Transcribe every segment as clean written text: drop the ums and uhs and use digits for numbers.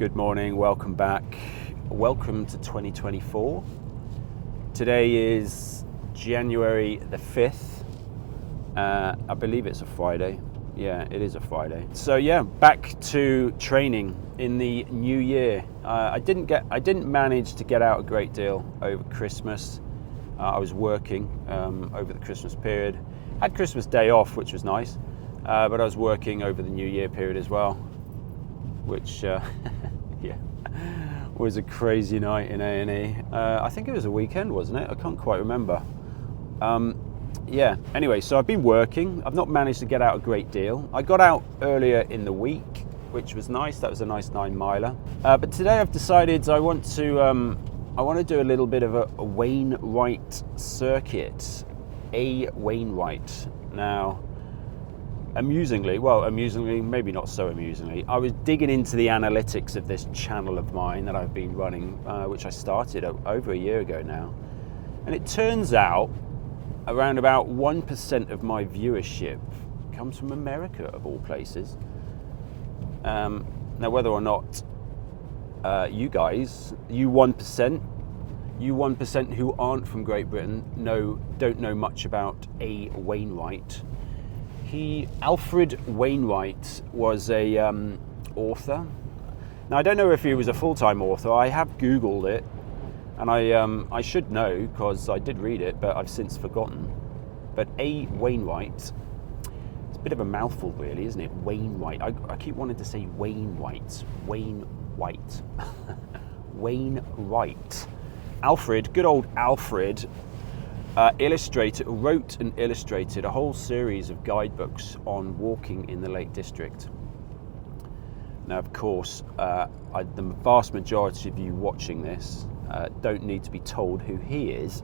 Good morning, welcome back. Welcome to 2024. Today is January the 5th. I believe it's a Friday. Yeah, it is a Friday. So yeah, back to training in the new year. I didn't manage to get out a great deal over Christmas. I was working over the Christmas period. Had Christmas Day off, which was nice, but I was working over the New Year period as well, which yeah, was a crazy night in A&E. I think it was a weekend, wasn't it? I can't quite remember. Yeah, anyway, so I've been working. I've not managed to get out a great deal. I got out earlier in the week, which was nice. That was a nice 9-miler. But today I've decided I want to do a little bit of a Wainwright circuit. A Wainwright. Now, amusingly, maybe not so amusingly, I was digging into the analytics of this channel of mine that I've been running, which I started over a year ago now. And it turns out around about 1% of my viewership comes from America, of all places. Now, whether or not you guys, you 1% who aren't from Great Britain, don't know much about A. Wainwright. Alfred Wainwright was a author. Now, I don't know if he was a full-time author. I have Googled it, and I should know because I did read it, but I've since forgotten. But A. Wainwright, it's a bit of a mouthful, really, isn't it? Wainwright. I keep wanting to say Wainwright. Wainwright. Wainwright. Alfred, good old Alfred, wrote and illustrated a whole series of guidebooks on walking in the Lake District. Now, of course, the vast majority of you watching this don't need to be told who he is.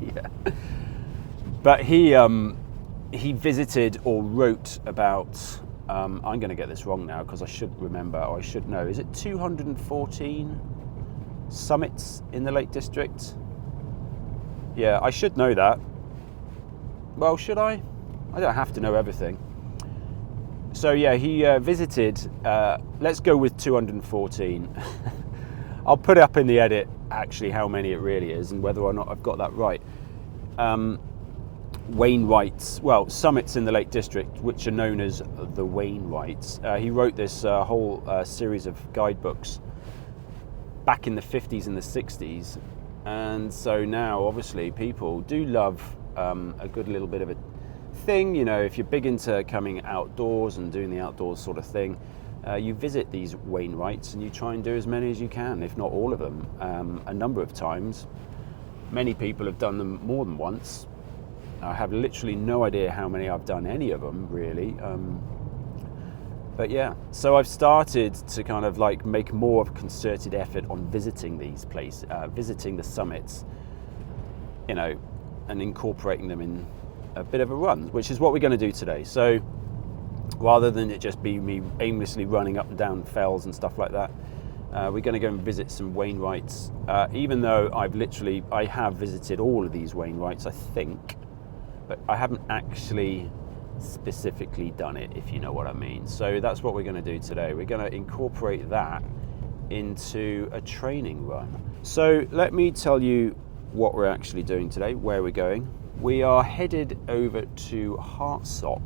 Yeah. But he visited or wrote about, I'm going to get this wrong now because I should remember, or I should know, is it 214 summits in the Lake District? Yeah, I should know that. Well, should I? I don't have to know everything. So yeah, he visited, let's go with 214. I'll put up in the edit actually how many it really is and whether or not I've got that right. Wainwrights, well, summits in the Lake District, which are known as the Wainwrights. He wrote this whole series of guidebooks back in the 50s and the 60s. And so now, obviously, people do love a good little bit of a thing. You know, if you're big into coming outdoors and doing the outdoors sort of thing, you visit these Wainwrights and you try and do as many as you can, if not all of them, a number of times. Many people have done them more than once. I have literally no idea how many I've done any of them, really. But yeah, so I've started to kind of like make more of a concerted effort on visiting these places, visiting the summits, you know, and incorporating them in a bit of a run, which is what we're going to do today. So rather than it just be me aimlessly running up and down fells and stuff like that, we're going to go and visit some Wainwrights, even though I have visited all of these Wainwrights, I think, but I haven't actually specifically done it, if you know what I mean. So that's what we're going to do today. We're going to incorporate that into a training run. So let me tell you what we're actually doing today, where we're going. We are headed over to Hartsop.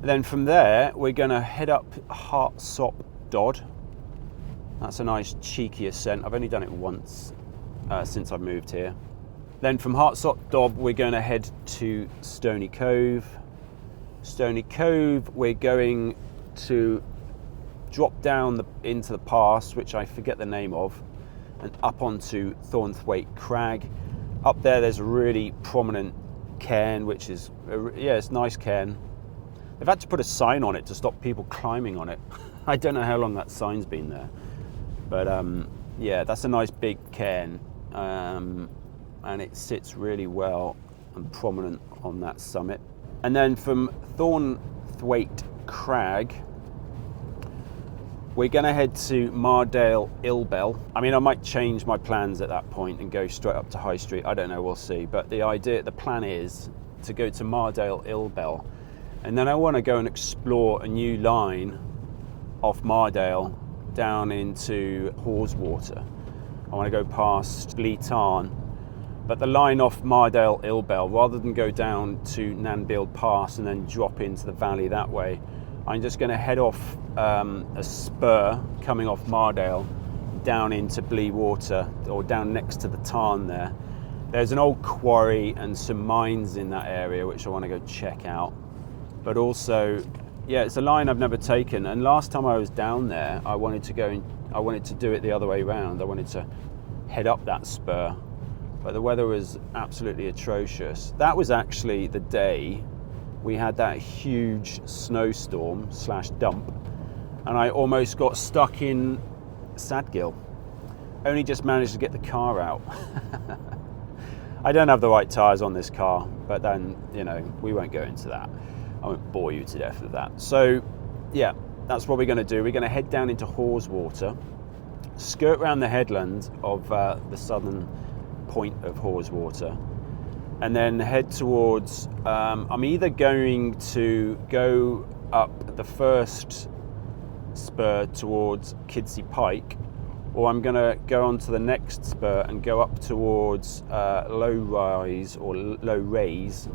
Then from there, we're going to head up Hartsop Dod. That's a nice cheeky ascent. I've only done it once since I've moved here. Then from Hartsop Dod, we're going to head to Stony Cove. Stony Cove, we're going to drop down into the pass, which I forget the name of, and up onto Thornthwaite Crag. Up there's a really prominent cairn, which is, it's a nice cairn. They've had to put a sign on it to stop people climbing on it. I don't know how long that sign's been there. But yeah, that's a nice big cairn. And it sits really well and prominent on that summit. And then from Thornthwaite Crag, we're going to head to Mardale Ill Bell. I mean, I might change my plans at that point and go straight up to High Street. I don't know, we'll see. But the plan is to go to Mardale Ill Bell. And then I want to go and explore a new line off Mardale down into Haweswater. I want to go past Lee Tarn, but the line off Mardale Ill Bell, rather than go down to Nanfield Pass and then drop into the valley that way, I'm just going to head off a spur coming off Mardale down into Blee Water, or down next to the tarn there. There's an old quarry and some mines in that area which I want to go check out. But also, yeah, it's a line I've never taken, and last time I was down there I wanted to do it the other way round. I wanted to head up that spur, but the weather was absolutely atrocious. That was actually the day we had that huge snowstorm / dump, and I almost got stuck in Sadgill. Only just managed to get the car out. I don't have the right tyres on this car, but then, you know, we won't go into that. I won't bore you to death with that. So, yeah, that's what we're going to do. We're going to head down into Haweswater, skirt around the headland of the southern point of Haweswater, and then head towards, I'm either going to go up the first spur towards Kidsey Pike, or I'm going to go on to the next spur and go up towards Low Rise or Low Raise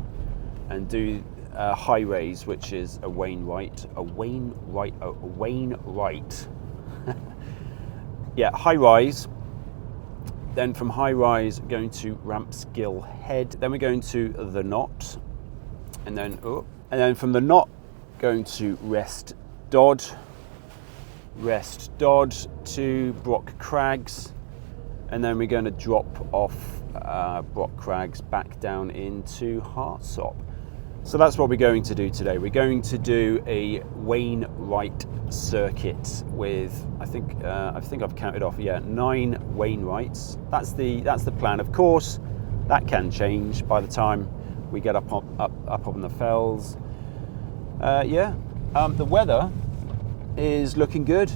and do High Raise, which is a Wainwright. Yeah, High Rise. Then from High Rise, going to Rampskill Head. Then we're going to the Knot, and then from the Knot, going to Rest Dodd to Brock Crags, and then we're going to drop off Brock Crags back down into Hartsop. So that's what we're going to do today. We're going to do a Wainwright circuit with, I think I've counted off, 9 Wainwrights. That's the plan. Of course, that can change by the time we get up on the fells. The weather is looking good.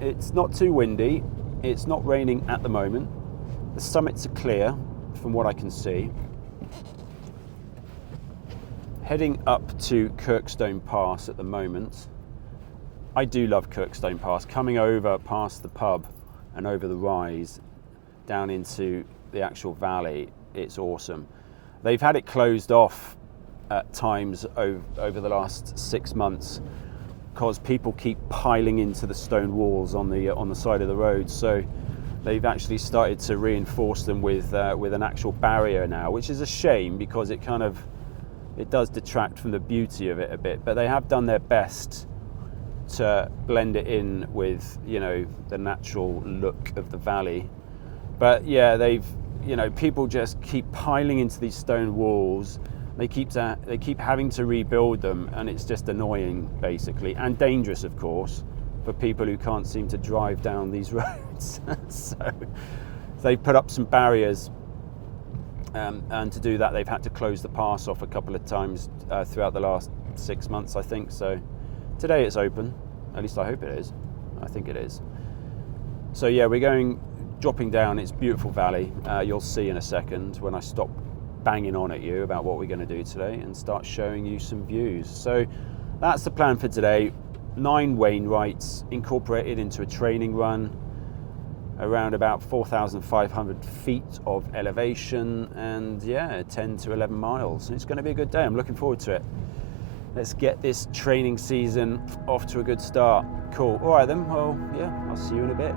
It's not too windy. It's not raining at the moment. The summits are clear from what I can see. Heading up to Kirkstone Pass at the moment. I do love Kirkstone Pass. Coming over past the pub and over the rise down into the actual valley, it's awesome. They've had it closed off at times over the last 6 months because people keep piling into the stone walls on the side of the road. So they've actually started to reinforce them with an actual barrier now, which is a shame because it does detract from the beauty of it a bit. But they have done their best to blend it in with, you know, the natural look of the valley. But yeah, people just keep piling into these stone walls. They keep having to rebuild them, and it's just annoying, basically, and dangerous, of course, for people who can't seem to drive down these roads. So they put up some barriers, and to do that, they've had to close the pass off a couple of times throughout the last 6 months, I think. So today it's open. At least I hope it is. I think it is. So yeah, we're dropping down. It's a beautiful valley. You'll see in a second when I stop banging on at you about what we're going to do today and start showing you some views. So that's the plan for today. 9 Wainwrights incorporated into a training run, around about 4,500 feet of elevation, and 10 to 11 miles. It's going to be a good day. I'm looking forward to it. Let's get this training season off to a good start. Cool. All right then. Well, yeah, I'll see you in a bit.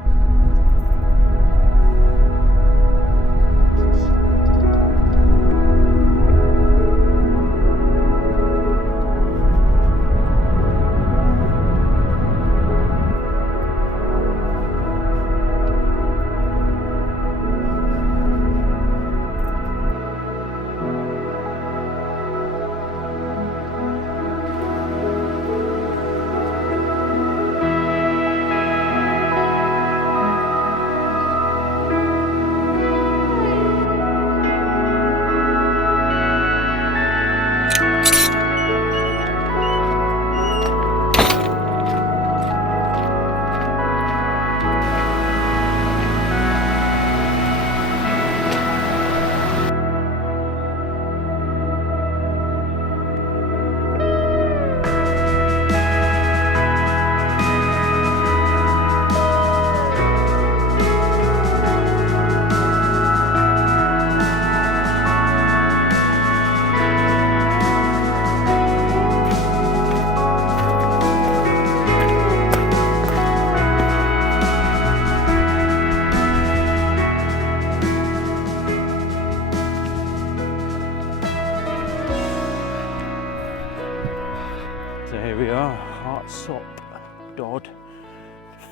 Dodd,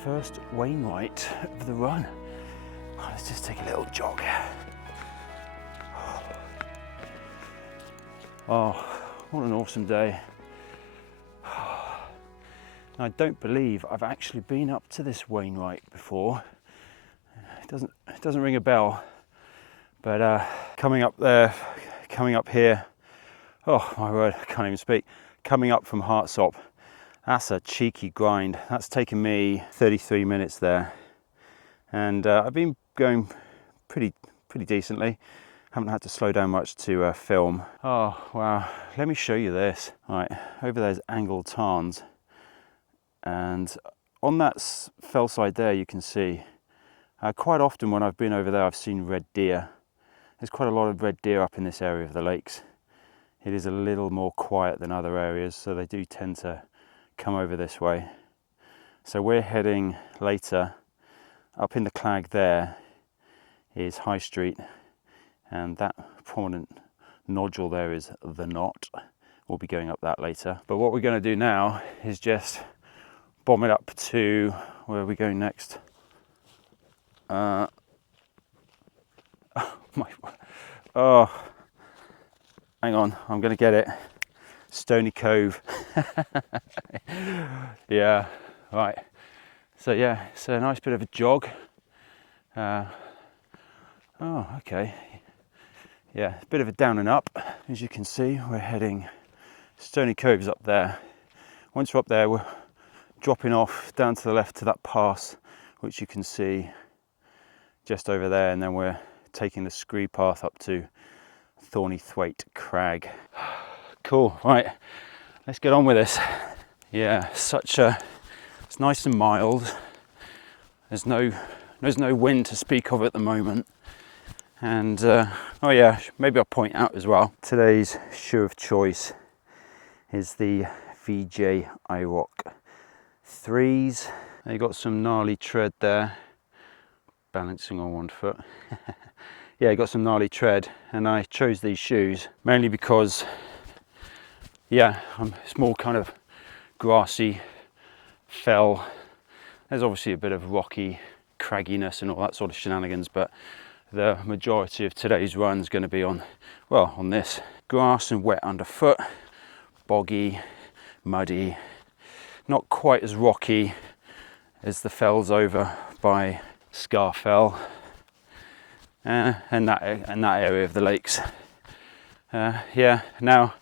first Wainwright of the run. Let's just take a little jog. Oh, what an awesome day. I don't believe I've actually been up to this Wainwright before. It doesn't ring a bell, but coming up there, coming up here, oh my word, I can't even speak. Coming up from Hartsop, that's a cheeky grind. That's taken me 33 minutes there, and I've been going pretty decently. Haven't had to slow down much to film. Oh wow, let me show you this. Right, over there's Angle Tarns, and on that fell side there you can see quite often when I've been over there I've seen red deer. There's quite a lot of red deer up in this area of the lakes. It is a little more quiet than other areas, so they do tend to come over this way. So we're heading later. Up in the Crag there is High Street, and that prominent nodule there is the Knot. We'll be going up that later. But what we're going to do now is just bomb it up to, where are we going next? Oh, hang on, I'm going to get it. Stony Cove. Yeah, right. So yeah, it's a nice bit of a jog. Oh, okay. Yeah, a bit of a down and up. As you can see, we're heading, Stony Cove's up there. Once we're up there, we're dropping off down to the left to that pass, which you can see just over there, and then we're taking the scree path up to Thornthwaite Crag. Cool, right, let's get on with this. Yeah, it's nice and mild. There's no wind to speak of at the moment. And oh yeah, maybe I'll point out as well, today's shoe of choice is the VJ IROC 3s. They got some gnarly tread there, balancing on one foot. Yeah, got some gnarly tread, and I chose these shoes mainly because, yeah, it's more kind of grassy, fell. There's obviously a bit of rocky cragginess and all that sort of shenanigans, but the majority of today's run is going to be on this grass and wet underfoot, boggy, muddy, not quite as rocky as the fells over by Scarfell and that area of the lakes. Yeah, now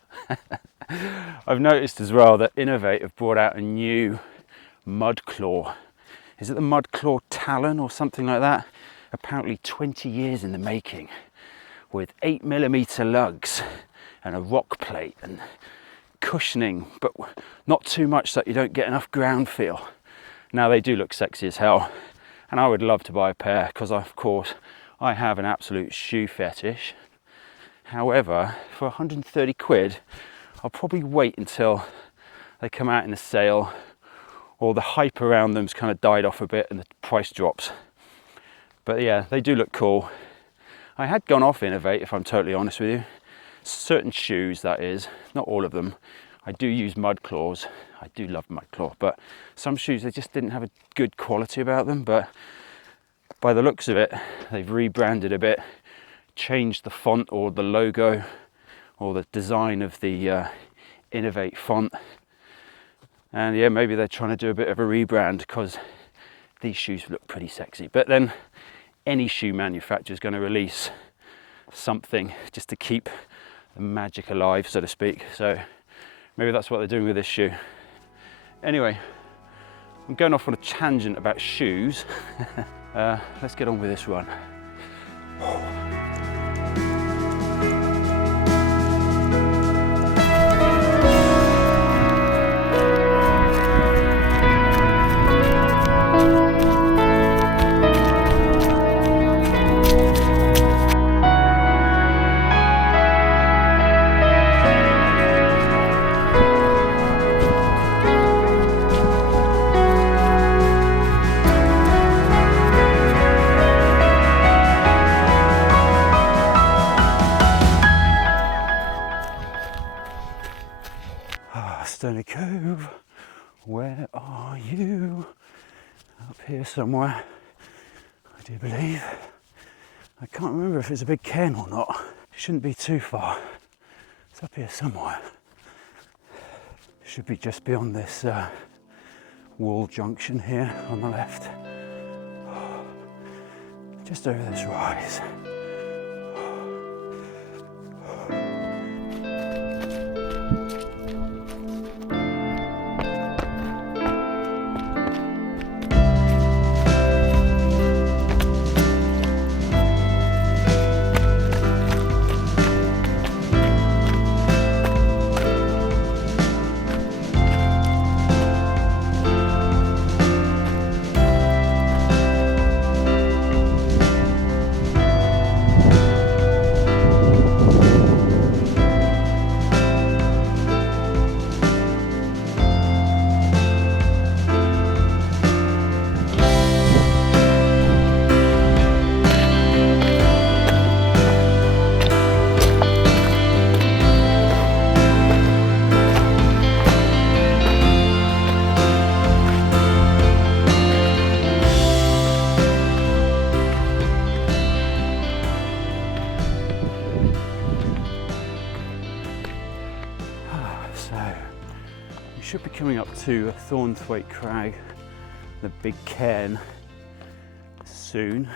I've noticed as well that Innovate have brought out a new mud claw. Is it the mud claw Talon or something like that? Apparently 20 years in the making, with 8mm lugs and a rock plate and cushioning, but not too much that you don't get enough ground feel. Now they do look sexy as hell, and I would love to buy a pair because of course I have an absolute shoe fetish. However, for 130 quid, I'll probably wait until they come out in a sale, or the hype around them's kind of died off a bit and the price drops. But yeah, they do look cool. I had gone off Innovate, if I'm totally honest with you. Certain shoes, that is, not all of them. I do use mud claws. I do love mud claw, but some shoes, they just didn't have a good quality about them. But by the looks of it, they've rebranded a bit, changed the font or the logo or the design of the Innovate font. And yeah, maybe they're trying to do a bit of a rebrand because these shoes look pretty sexy. But then any shoe manufacturer is going to release something just to keep the magic alive, so to speak. So maybe that's what they're doing with this shoe. Anyway, I'm going off on a tangent about shoes. Let's get on with this run. Up here somewhere, I do believe. I can't remember if it's a big cairn or not. It shouldn't be too far. It's up here somewhere. Should be just beyond this wall junction here on the left. Just over this rise. Should be coming up to Thornthwaite Crag, the big cairn, soon.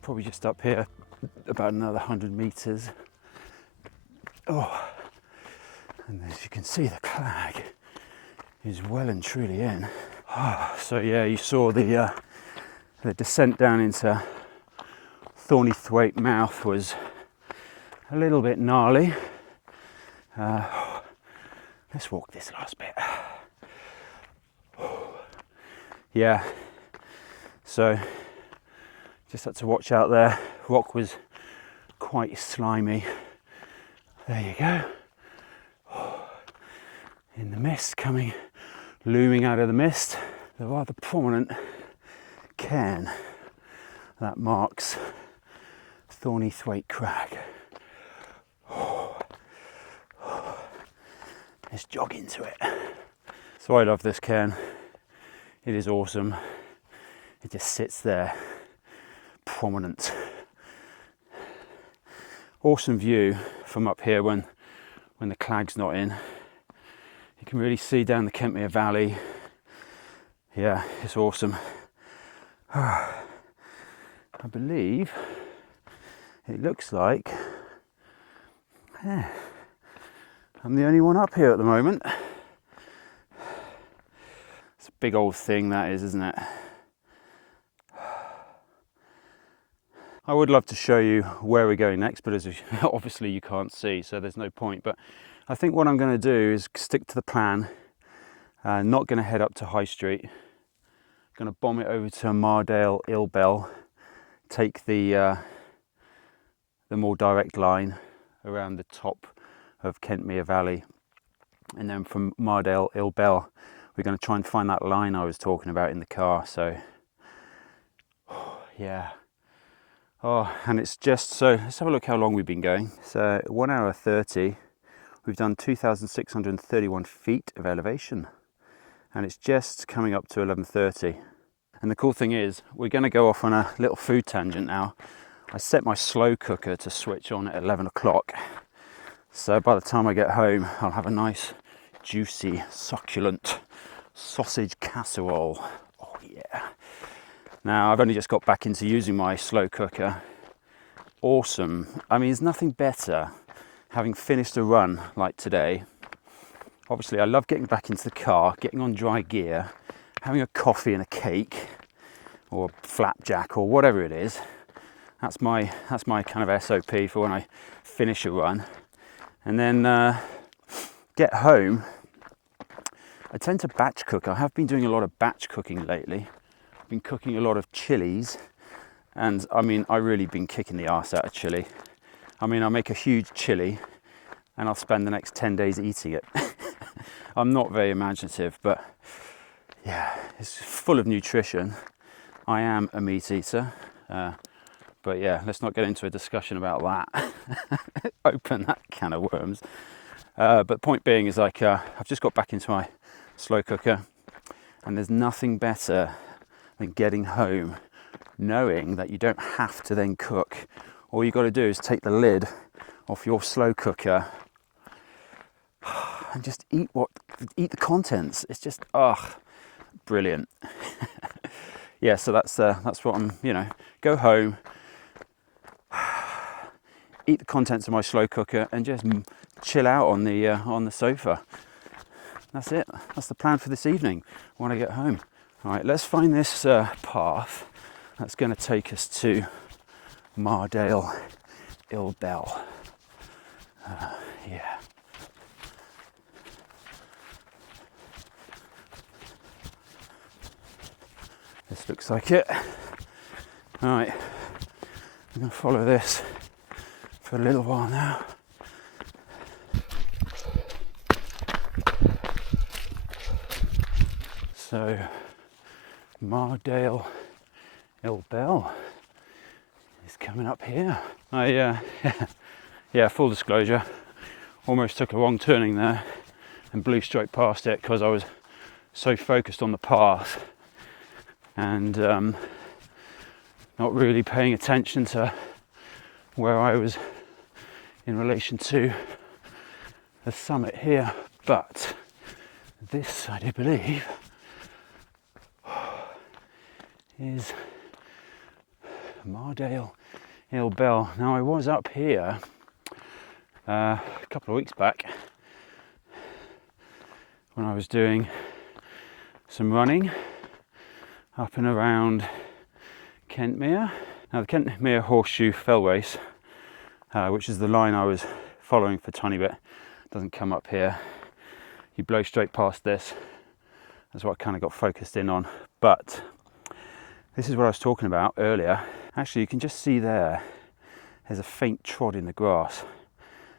Probably just up here, about another 100 metres. Oh, and as you can see, the Crag is well and truly in. Oh, so yeah, you saw the descent down into Thornthwaite mouth was a little bit gnarly. Let's walk this last bit. Yeah, so just had to watch out there. Rock was quite slimy. There you go. In the mist, looming out of the mist, the rather prominent cairn that marks Thornthwaite Crag. Let's jog into it. So I love this cairn. It is awesome. It just sits there, prominent. Awesome view from up here when the Crag's not in. You can really see down the Kentmere Valley. Yeah, it's awesome. I believe it looks like I'm the only one up here at the moment. It's a big old thing that is, isn't it? I would love to show you where we're going next, but as obviously you can't see, so there's no point. But I think what I'm going to do is stick to the plan. Not going to head up to High Street. Going to bomb it over to Mardale Ill Bell. Take the more direct line around the top of Kentmere Valley, and then from Mardale Ill Bell we're going to try and find that line I was talking about in the car. So yeah, and it's just, so let's have a look how long we've been going. So 1 hour 30, we've done 2,631 feet of elevation, and it's just coming up to 11:30. And the cool thing is we're going to go off on a little food tangent now. I set my slow cooker to switch on at 11 o'clock. So by the time I get home, I'll have a nice, juicy, succulent sausage casserole. Oh yeah. Now, I've only just got back into using my slow cooker. Awesome. I mean, there's nothing better having finished a run like today. Obviously, I love getting back into the car, getting on dry gear, having a coffee and a cake, or flapjack, or whatever it is. That's my kind of SOP for when I finish a run. And then get home. I tend to batch cook. I have been doing a lot of batch cooking lately. I've been cooking a lot of chilies, and I mean, I've really been kicking the arse out of chili. I mean, I'll make a huge chili and I'll spend the next 10 days eating it. I'm not very imaginative, but yeah, it's full of nutrition. I am a meat eater. But yeah, let's not get into a discussion about that. Open that can of worms. But the point being is, like, I've just got back into my slow cooker, and there's nothing better than getting home knowing that you don't have to then cook. All you got to do is take the lid off your slow cooker and just eat the contents. It's just brilliant. Yeah, so that's what I'm, go home, eat the contents of my slow cooker and just chill out on the sofa. That's it. That's the plan for this evening when I get home. All right, let's find this path that's going to take us to Mardale Ill Bell. Yeah. This looks like it. All right, I'm going to follow this for a little while now. So, Mardale Ill Bell is coming up here. Yeah, full disclosure, almost took a wrong turning there and blew straight past it because I was so focused on the path and not really paying attention to where I was in relation to the summit here. But this, I do believe, is Mardale Ill Bell. Now I was up here a couple of weeks back when I was doing some running up and around Kentmere. Now the Kentmere Horseshoe Fell Race, which is the line I was following for a tiny bit, doesn't come up here. You blow straight past this. That's what I kind of got focused in on. But this is what I was talking about earlier. Actually, you can just see there's a faint trod in the grass.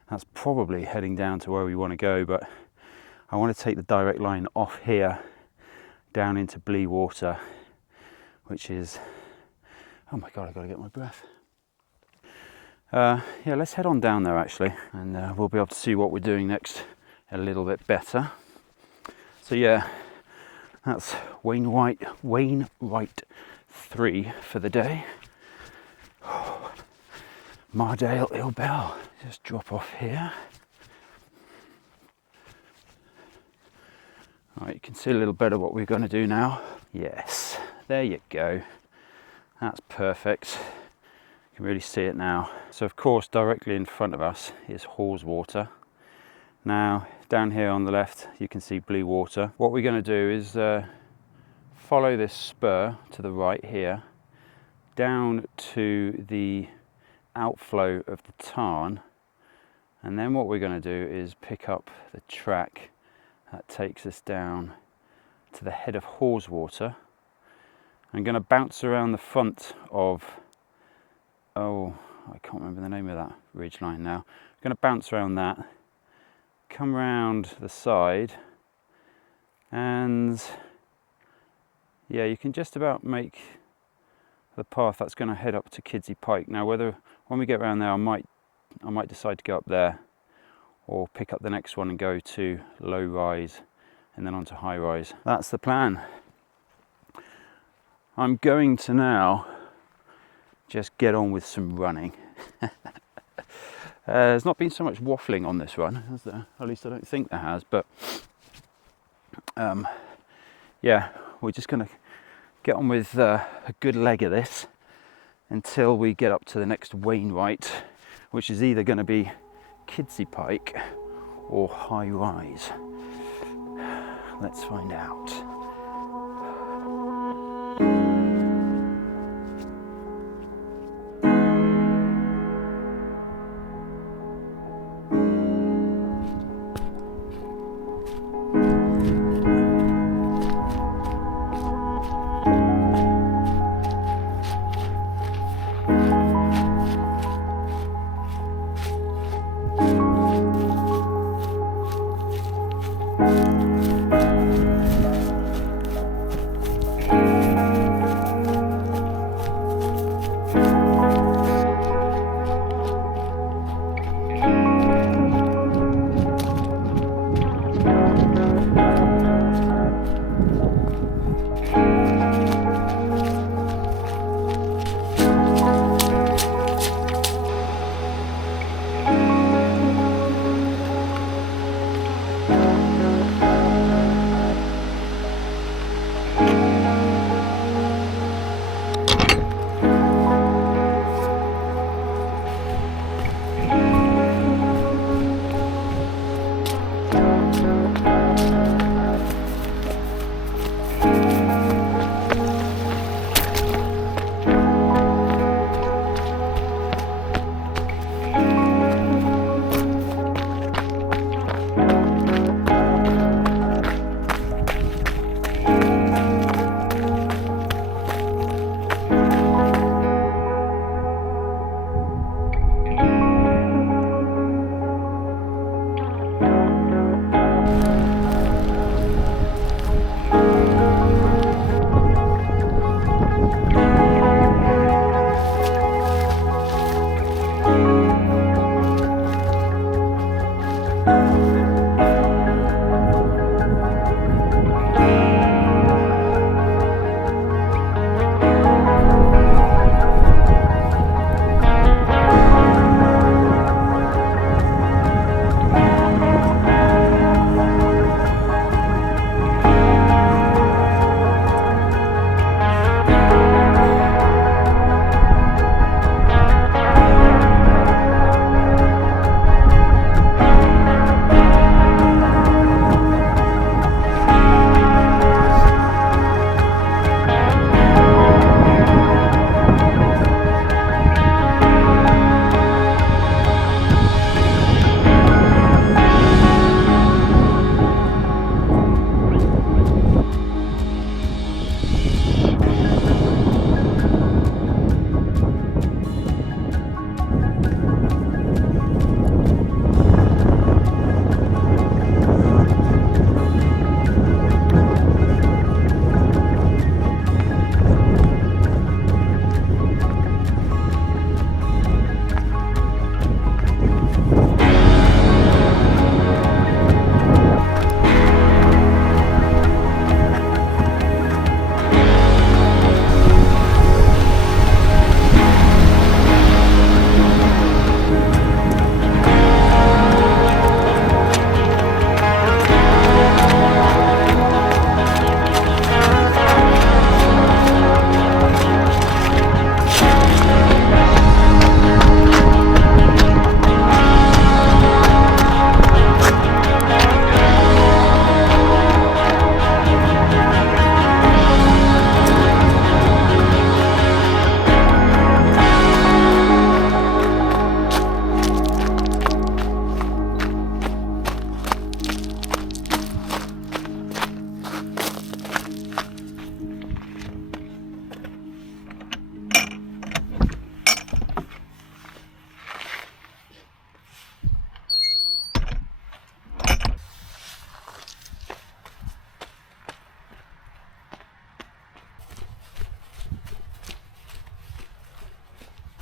That's probably heading down to where we want to go, but I want to take the direct line off here down into Blee Water, which is, oh my God, I've got to get my breath. Yeah, let's head on down there actually, and we'll be able to see what we're doing next a little bit better. So yeah, that's Wainwright 3 for the day. Mardale Ill Bell. Just drop off here. All right, you can see a little better what we're going to do now. Yes, there you go. That's perfect. You can really see it now. So of course, directly in front of us is Haweswater. Now, down here on the left, you can see Blee Water. What we're going to do is follow this spur to the right here, down to the outflow of the tarn, and then what we're going to do is pick up the track that takes us down to the head of Haweswater. I'm going to bounce around the front of, I can't remember the name of that ridge line now. I'm going to bounce around that, come round the side, and yeah, you can just about make the path that's going to head up to Kidsey Pike. Now, when we get around there, I might decide to go up there, or pick up the next one and go to low rise and then onto high rise. That's the plan. I'm going to now just get on with some running. There's not been so much waffling on this run, has there? At least I don't think there has, but yeah, we're just going to get on with a good leg of this until we get up to the next Wainwright, which is either going to be Kidsey Pike or high rise. Let's find out.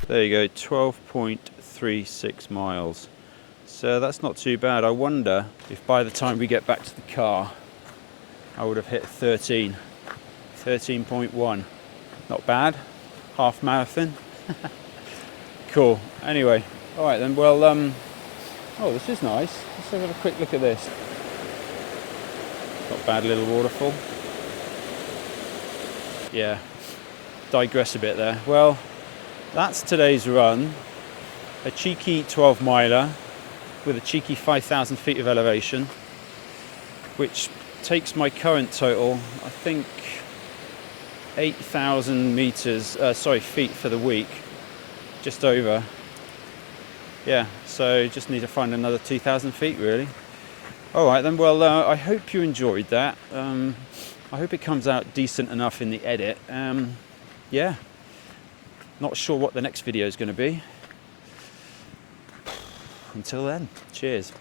There you go, 12.36 miles. So that's not too bad. I wonder if by the time we get back to the car, I would have hit 13.1. Not bad. Half marathon. Cool. Anyway, all right then. Well, oh, this is nice. Let's have a quick look at this. Not bad little waterfall. Yeah, digress a bit there. Well, that's today's run. A cheeky 12 miler with a cheeky 5,000 feet of elevation, which takes my current total, I think, 8,000 feet for the week, just over. Yeah, so just need to find another 2,000 feet really. All right then, well, I hope you enjoyed that. I hope it comes out decent enough in the edit. Yeah, not sure what the next video is going to be. Until then, cheers.